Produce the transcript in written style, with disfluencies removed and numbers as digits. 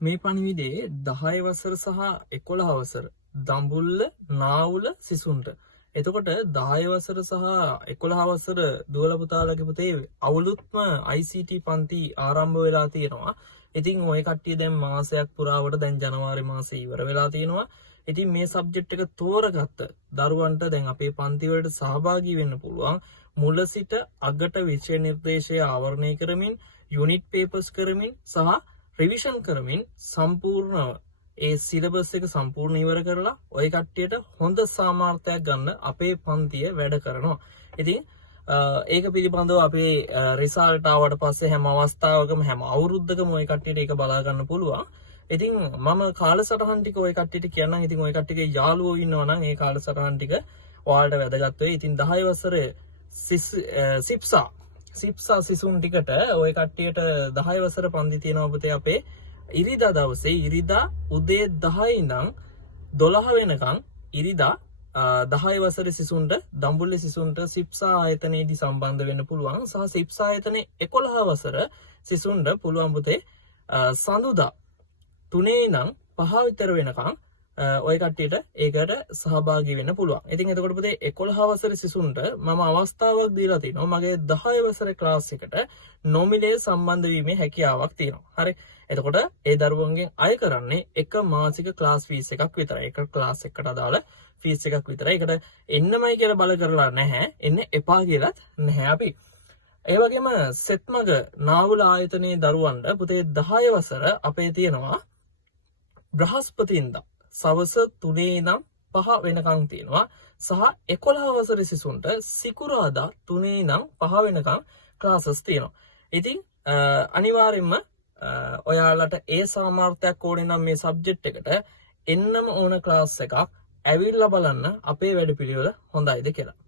මේ පණිවිඩේ 10 වසර සහ 11 වසර දඹුල්ල නාවුල සිසුන්ට. එතකොට 10 වසර සහ 11 වසර දුවල පුතාලගේ පුතේ අවුලුත්ම ICT පන්ති ආරම්භ වෙලා තියෙනවා. ඉතින් ওই කට්ටිය දැන් මාසයක් පුරාවට දැන් ජනවාරි මාසේ ඉවර වෙලා තියෙනවා. ඉතින් මේ සබ්ජෙක්ට් එක තෝරගත්ත දරුවන්ට දැන් අපේ පන්ති වලට සහභාගී වෙන්න පුළුවන්. මුල සිට අගට විෂය නිර්දේශය ආවරණය කරමින් යුනිට් පේපර්ස් කරමින් සහ රිවිෂන් කරමින් සම්පූර්ණව ඒ සිලබස් එක සම්පූර්ණ ඉවර කරලා ඔය කට්ටියට හොඳ සාමාර්ථයක් ගන්න අපේ පන්තිය වැඩ කරනවා. ඉතින් ඒක පිළිබඳව අපේ රිසල්ට් ආවට පස්සේ හැම අවස්ථාවකම හැම අවුරුද්දකම ඔය කට්ටියට ඒක බලා ගන්න පුළුවන්. ඉතින් මම කාලසටහන් ටික ඔය කට්ටියට කියන්නම්. ඉතින් ඔය කට්ටියගේ යාළුවෝ ඉන්නවා නම් ඒ කාලසටහන් ටික ඔයාලට වැදගත් වෙයි. ඉතින් 10 වසරේ සිප්සා සිසුන් ටිකට ඔය කට්ටියට 10 වසර පන්ති තියෙනවා පුතේ අපේ ඉරිදා දවසේ ඉරිදා උදේ 10 ඉඳන් 12 වෙනකන් ඉරිදා 10 වසර සිසුන්ට දඹුල්ල සිසුන්ට සිප්සා ආයතනයේදී සම්බන්ධ වෙන්න පුළුවන්. සහ සිප්සා ආයතනයේ 11 වසර සිසුන්ට පුළුවන් පුතේ සඳුදා 3 ඉඳන් 5 විතර වෙනකන් ඔය කට්ටියට ඒකට සහභාගී වෙන්න පුළුවන්. ඉතින් එතකොට පුතේ 11 වසර සිසුන්ට මම අවස්ථාවක් දීලා තිනවා. මගේ 10 වසර ක්ලාස් එකට නොමිලේ සම්බන්ධ වීමේ හැකියාවක් තියෙනවා. හරි. එතකොට ඒ දරුවන්ගෙන් අය කරන්නේ එක මාසික ක්ලාස් ෆීස් එකක් විතරයි. එක ක්ලාස් එකකට අදාළ ෆීස් එකක් විතරයි. ඒකට එන්නමයි කියලා බල කරලා නැහැ. එන්න එපා කියලාත් නැහැ අපි. ඒ වගේම සෙත්මග නාවුල ආයතනයේ දරුවන්ට පුතේ 10 වසර අපේ තියෙනවා බ්‍රහස්පතින්දා සවස 3 ඉඳන් 5 වෙනකන් තියෙනවා. සහ 11 වසර සිසුන්ට සිකුරාදා 3 ඉඳන් 5 වෙනකන් ක්ලාසස් තියෙනවා. ඉතින් අනිවාර්යෙන්ම ඔයාලට ඒ සාමර්ථයක් ඕනේ නම් මේ සබ්ජෙක්ට් එකට එන්නම ඕන ක්ලාස් එකක් ඇවිල්ලා බලන්න අපේ වැඩපිළිවෙල හොඳයිද කියලා.